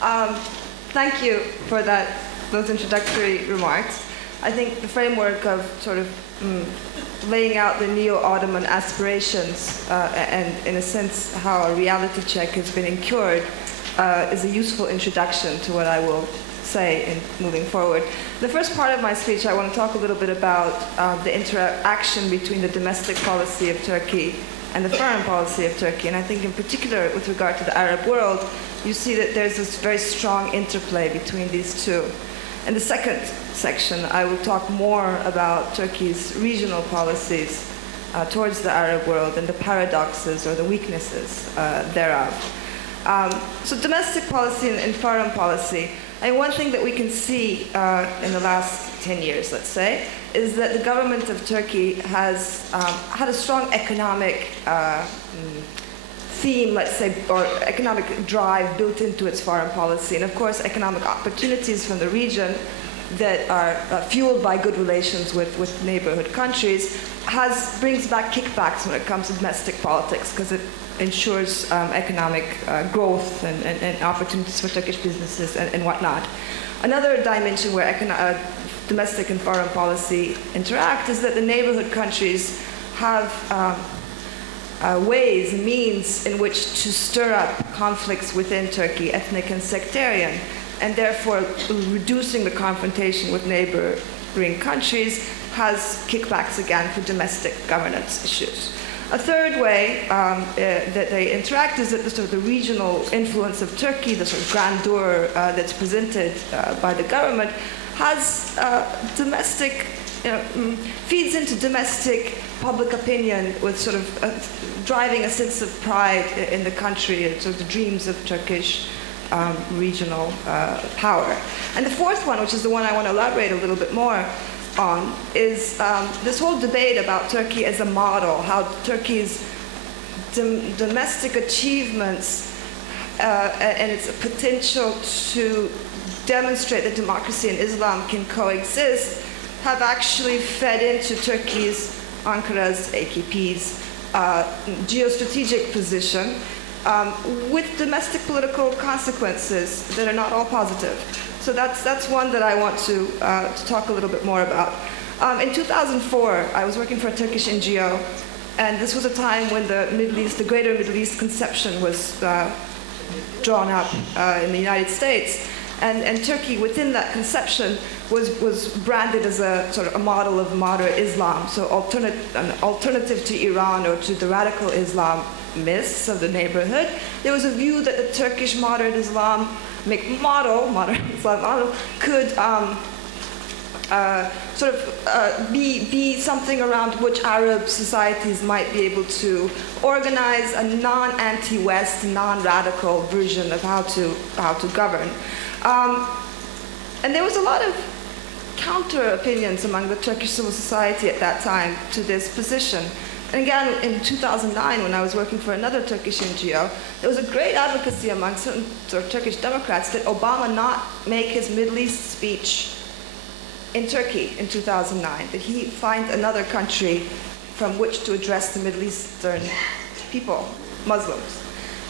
Thank you for those introductory remarks. I think the framework of sort of laying out the neo-Ottoman aspirations and, in a sense, how a reality check has been incurred is a useful introduction to what I will say in moving forward. The first part of my speech, I want to talk a little bit about the interaction between the domestic policy of Turkey and the foreign policy of Turkey. And I think in particular, with regard to the Arab world, you see that there's this very strong interplay between these two. In the second section, I will talk more about Turkey's regional policies towards the Arab world and the paradoxes or the weaknesses thereof. So domestic policy and foreign policy. And one thing that we can see in the last 10 years, let's say, is that the government of Turkey has had a strong economic theme, let's say, or economic drive built into its foreign policy. And of course, economic opportunities from the region that are fueled by good relations with neighborhood countries brings back kickbacks when it comes to domestic politics, because it ensures economic growth and opportunities for Turkish businesses and whatnot. Another dimension where domestic and foreign policy interact is that the neighborhood countries have ways, means in which to stir up conflicts within Turkey, ethnic and sectarian, and therefore reducing the confrontation with neighboring countries has kickbacks again for domestic governance issues. A third way that they interact is that the sort of the regional influence of Turkey, the sort of grandeur that's presented by the government, has domestic, feeds into domestic public opinion with sort of driving a sense of pride in the country, and sort of the dreams of Turkish regional power. And the fourth one, which is the one I want to elaborate a little bit more on, is this whole debate about Turkey as a model, how Turkey's domestic achievements and its potential to demonstrate that democracy and Islam can coexist have actually fed into Turkey's, Ankara's, AKP's geostrategic position with domestic political consequences that are not all positive. So that's one that I want to talk a little bit more about. In 2004, I was working for a Turkish NGO, and this was a time when the Middle East, the greater Middle East conception was drawn up in the United States. And Turkey, within that conception, was branded as a sort of a model of moderate Islam, so an alternative to Iran or to the radical Islamists of the neighborhood. There was a view that the Turkish moderate Islamic modern Islam model could sort of be something around which Arab societies might be able to organize a non-anti-West, non-radical version of how to govern. And there was a lot of counter opinions among the Turkish civil society at that time to this position. And again, in 2009, when I was working for another Turkish NGO, there was a great advocacy among certain sort of Turkish Democrats that Obama not make his Middle East speech in Turkey in 2009, that he find another country from which to address the Middle Eastern people, Muslims.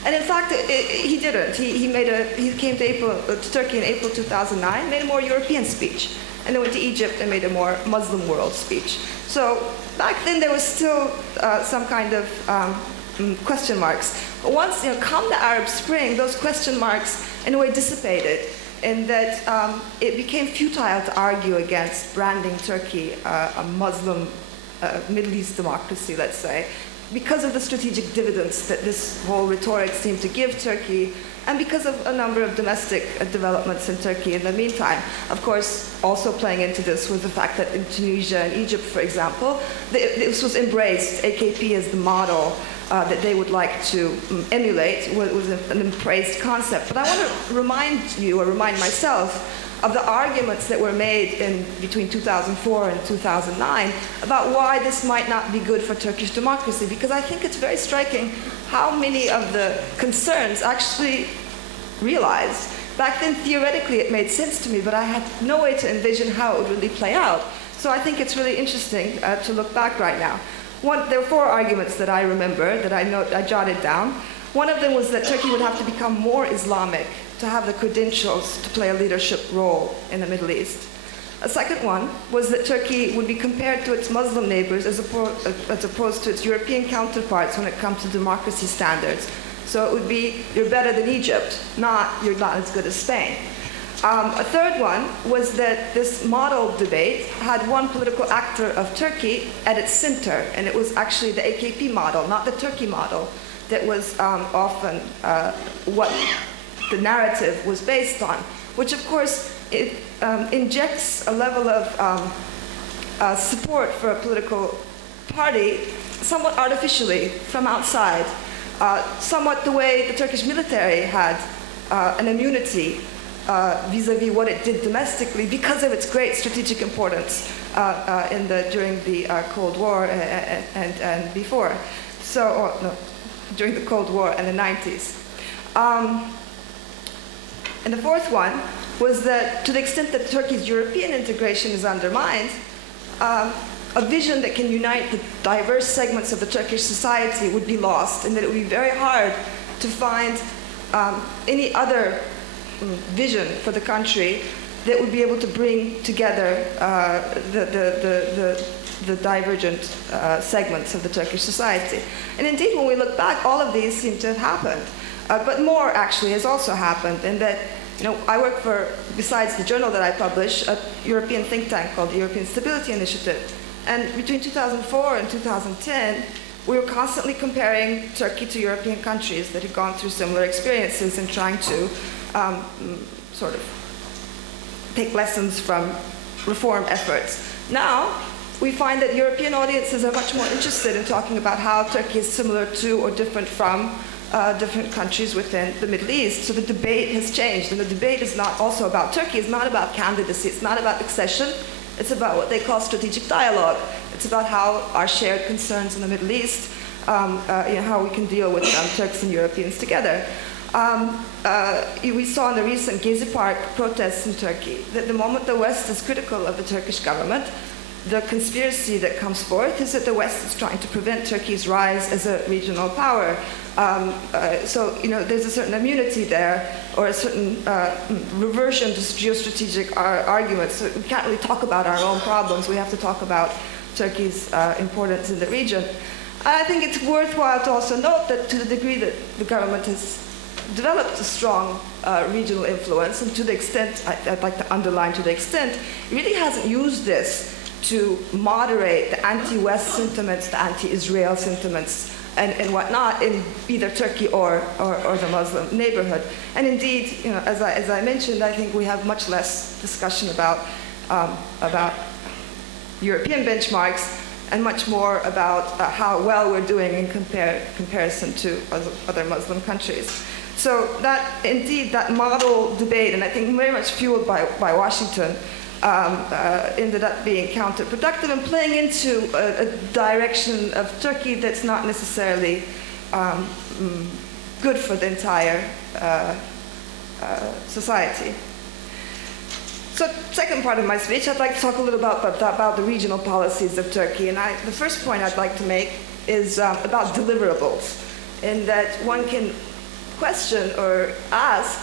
And in fact, he didn't. He came to Turkey in April 2009, made a more European speech, and then went to Egypt and made a more Muslim world speech. So back then there was still some kind of question marks. But once come the Arab Spring, those question marks in a way dissipated, in that it became futile to argue against branding Turkey a Muslim Middle East democracy, let's say, because of the strategic dividends that this whole rhetoric seemed to give Turkey, and because of a number of domestic developments in Turkey in the meantime. Of course, also playing into this was the fact that in Tunisia and Egypt, for example, this was embraced, AKP as the model that they would like to emulate, was an embraced concept. But I want to remind you, or remind myself, of the arguments that were made between 2004 and 2009 about why this might not be good for Turkish democracy, because I think it's very striking how many of the concerns actually realized. Back then, theoretically, it made sense to me, but I had no way to envision how it would really play out. So I think it's really interesting to look back right now. There were four arguments that I remember, that I jotted down. One of them was that Turkey would have to become more Islamic to have the credentials to play a leadership role in the Middle East. A second one was that Turkey would be compared to its Muslim neighbors as opposed to its European counterparts when it comes to democracy standards. So it would be, you're better than Egypt, not you're not as good as Spain. A third one was that this model debate had one political actor of Turkey at its center, and it was actually the AKP model, not the Turkey model, that was often what the narrative was based on, which of course it injects a level of support for a political party somewhat artificially from outside, somewhat the way the Turkish military had an immunity vis-a-vis what it did domestically because of its great strategic importance during the Cold War and before. So, no, during the Cold War and the 90s. And the fourth one was that to the extent that Turkey's European integration is undermined, a vision that can unite the diverse segments of the Turkish society would be lost, and that it would be very hard to find any other vision for the country that would be able to bring together the divergent segments of the Turkish society. And indeed, when we look back, all of these seem to have happened. But more actually has also happened, in that, you know, I work for, besides the journal that I publish, a European think tank called the European Stability Initiative. And between 2004 and 2010, we were constantly comparing Turkey to European countries that had gone through similar experiences and trying to sort of take lessons from reform efforts. Now, we find that European audiences are much more interested in talking about how Turkey is similar to or different from different countries within the Middle East. So the debate has changed, and the debate is not also about Turkey. It's not about candidacy. It's not about accession. It's about what they call strategic dialogue. It's about how our shared concerns in the Middle East, how we can deal with Turks and Europeans together. We saw in the recent Gezi Park protests in Turkey that the moment the West is critical of the Turkish government, the conspiracy that comes forth is that the West is trying to prevent Turkey's rise as a regional power. So, you know, there's a certain immunity there, or a certain reversion to geostrategic arguments. So we can't really talk about our own problems. We have to talk about Turkey's importance in the region. And I think it's worthwhile to also note that to the degree that the government has developed a strong regional influence, and to the extent, I'd like to underline to the extent, it really hasn't used this to moderate the anti-West sentiments, the anti-Israel sentiments, and whatnot in either Turkey or the Muslim neighborhood. And indeed, you know, as I mentioned, I think we have much less discussion about European benchmarks and much more about how well we're doing in comparison to other Muslim countries. So that, indeed, that model debate, and I think very much fueled by Washington, ended up being counterproductive and playing into a direction of Turkey that's not necessarily good for the entire society. So, second part of my speech, I'd like to talk a little about the regional policies of Turkey. And the first point I'd like to make is about deliverables, in that one can question or ask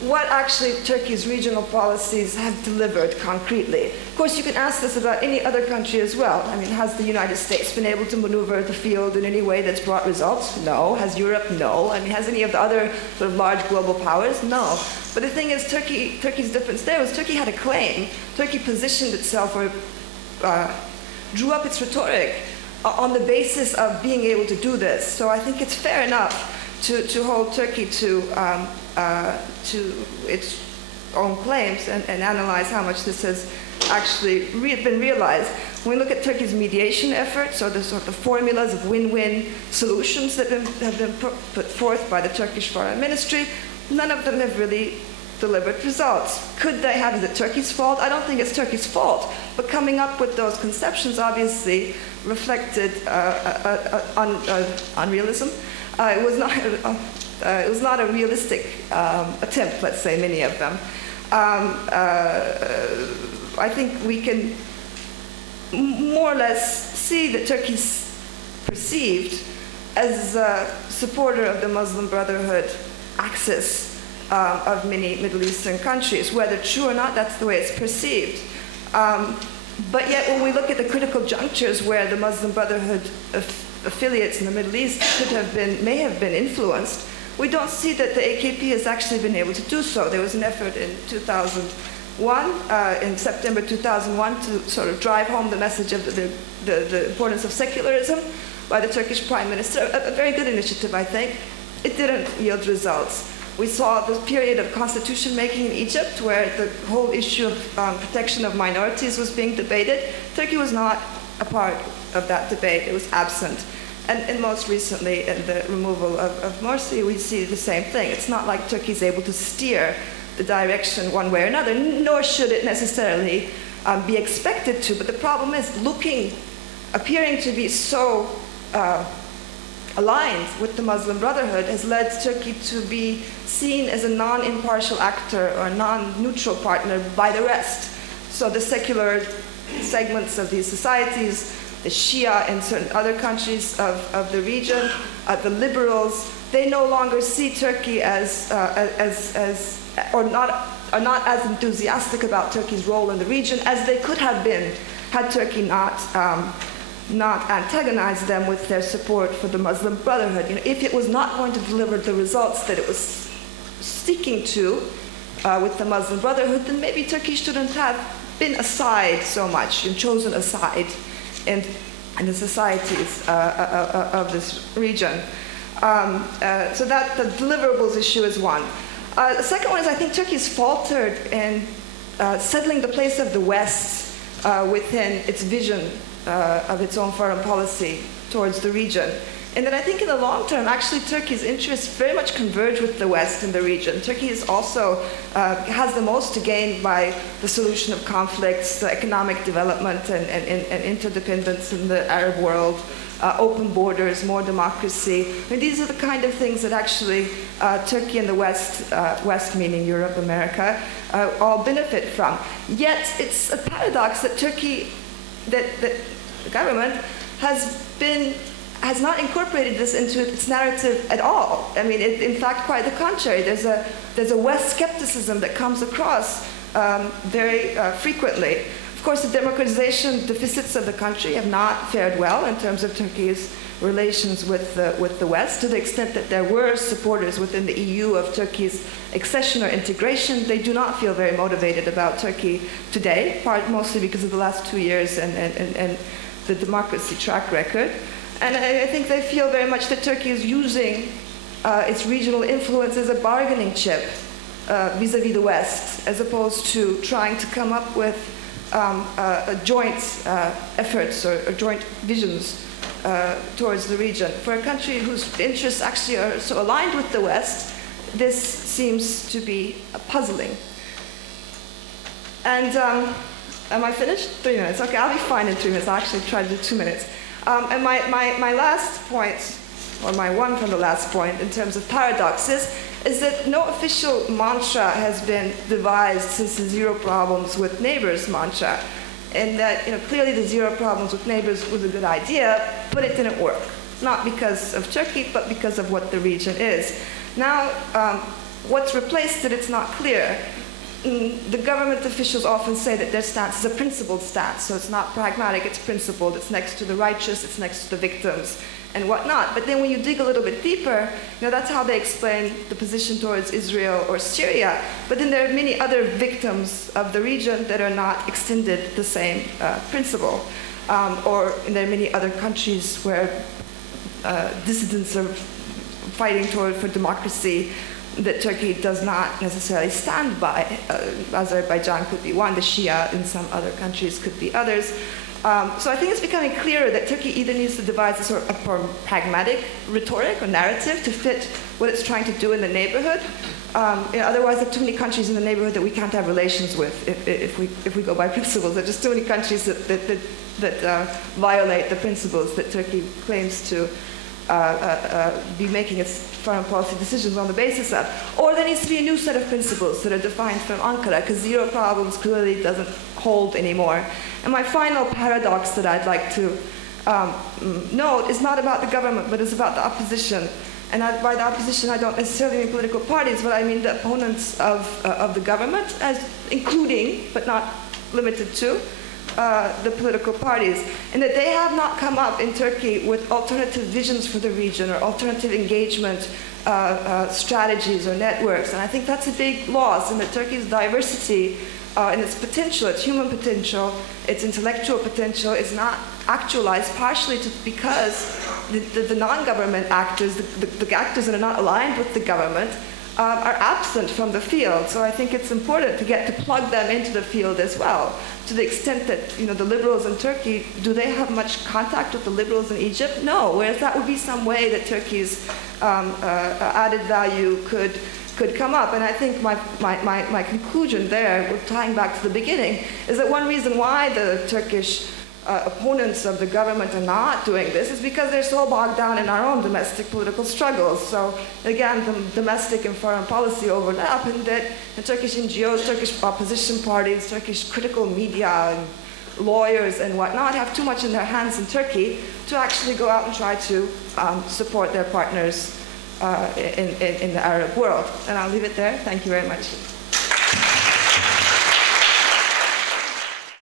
what actually Turkey's regional policies have delivered concretely. Of course, you can ask this about any other country as well. I mean, has the United States been able to maneuver the field in any way that's brought results? No. Has Europe? No. I mean, has any of the other sort of large global powers? No. But the thing is, Turkey's difference there was Turkey had a claim. Turkey positioned itself, or drew up its rhetoric on the basis of being able to do this. So I think it's fair enough to hold Turkey to its own claims and analyze how much this has actually been realized. When we look at Turkey's mediation efforts, or the sort of formulas of win-win solutions that have been put forth by the Turkish Foreign Ministry, none of them have really delivered results. Could they have? Is it Turkey's fault? I don't think it's Turkey's fault. But coming up with those conceptions obviously reflected unrealism. It was not a realistic attempt, let's say, many of them. I think we can more or less see that Turkey's perceived as a supporter of the Muslim Brotherhood axis of many Middle Eastern countries. Whether true or not, that's the way it's perceived. But yet, when we look at the critical junctures where the Muslim Brotherhood affiliates in the Middle East may have been influenced, we don't see that the AKP has actually been able to do so. There was an effort in 2001, in September 2001, to sort of drive home the message of the importance of secularism by the Turkish Prime Minister. A very good initiative, I think. It didn't yield results. We saw the period of constitution making in Egypt where the whole issue of protection of minorities was being debated. Turkey was not a part of that debate. It was absent. And most recently, in the removal of Morsi, we see the same thing. It's not like Turkey is able to steer the direction one way or another, nor should it necessarily be expected to. But the problem is appearing to be so aligned with the Muslim Brotherhood has led Turkey to be seen as a non-impartial actor or non-neutral partner by the rest. So the secular segments of these societies, the Shia in certain other countries of the region, the liberals, they no longer see Turkey are not as enthusiastic about Turkey's role in the region as they could have been had Turkey not antagonized them with their support for the Muslim Brotherhood. If it was not going to deliver the results that it was seeking to with the Muslim Brotherhood, then maybe Turkey shouldn't have been aside so much and chosen a side in the societies of this region. So that the deliverables issue is one. The second one is I think Turkey's faltered in settling the place of the West within its vision of its own foreign policy towards the region. And that I think in the long term, actually Turkey's interests very much converge with the West in the region. Turkey is also has the most to gain by the solution of conflicts, economic development and interdependence in the Arab world, open borders, more democracy. I mean, these are the kind of things that actually Turkey and the West, West meaning Europe, America, all benefit from. Yet it's a paradox that Turkey, that the government has not incorporated this into its narrative at all. I mean, in fact, quite the contrary. There's a West skepticism that comes across very frequently. Of course, the democratization deficits of the country have not fared well in terms of Turkey's relations with the West, to the extent that there were supporters within the EU of Turkey's accession or integration. They do not feel very motivated about Turkey today, mostly because of the last 2 years and the democracy track record. And I think they feel very much that Turkey is using its regional influence as a bargaining chip vis-a-vis the West, as opposed to trying to come up with joint efforts or joint visions towards the region. For a country whose interests actually are so aligned with the West, this seems to be puzzling. And am I finished? 3 minutes. Okay, I'll be fine in 3 minutes. I'll actually try to do 2 minutes. And my last point, or my one from the last point in terms of paradoxes, is that no official mantra has been devised since the zero problems with neighbors mantra. And that clearly the zero problems with neighbors was a good idea, but it didn't work. Not because of Turkey, but because of what the region is. Now, what's replaced it, it's not clear. The government officials often say that their stance is a principled stance, so it's not pragmatic, it's principled, it's next to the righteous, it's next to the victims, and whatnot. But then when you dig a little bit deeper, that's how they explain the position towards Israel or Syria. But then there are many other victims of the region that are not extended the same principle. Or there are many other countries where dissidents are fighting for democracy that Turkey does not necessarily stand by. Azerbaijan could be one, the Shia in some other countries could be others. So I think it's becoming clearer that Turkey either needs to devise a sort of a pragmatic rhetoric or narrative to fit what it's trying to do in the neighborhood. Otherwise, there are too many countries in the neighborhood that we can't have relations with if we go by principles. There are just too many countries that violate the principles that Turkey claims to be making its foreign policy decisions on the basis of. Or there needs to be a new set of principles that are defined from Ankara, because zero problems clearly doesn't hold anymore. And my final paradox that I'd like to note is not about the government, but is about the opposition. And by the opposition, I don't necessarily mean political parties, but I mean the opponents of the government, as including, but not limited to, the political parties, and that they have not come up in Turkey with alternative visions for the region or alternative engagement strategies or networks. And I think that's a big loss, in that Turkey's diversity and its potential, its human potential, its intellectual potential is not actualized partially because the non-government actors, the actors that are not aligned with the government, are absent from the field. So I think it's important to get to plug them into the field as well. To the extent that the liberals in Turkey, do they have much contact with the liberals in Egypt? No. Whereas that would be some way that Turkey's added value could come up. And I think my conclusion there, tying back to the beginning, is that one reason why the Turkish opponents of the government are not doing this is because they're so bogged down in our own domestic political struggles. So again, the domestic and foreign policy overlap, and that the Turkish NGOs, Turkish opposition parties, Turkish critical media, and lawyers and whatnot have too much in their hands in Turkey to actually go out and try to support their partners in the Arab world. And I'll leave it there. Thank you very much.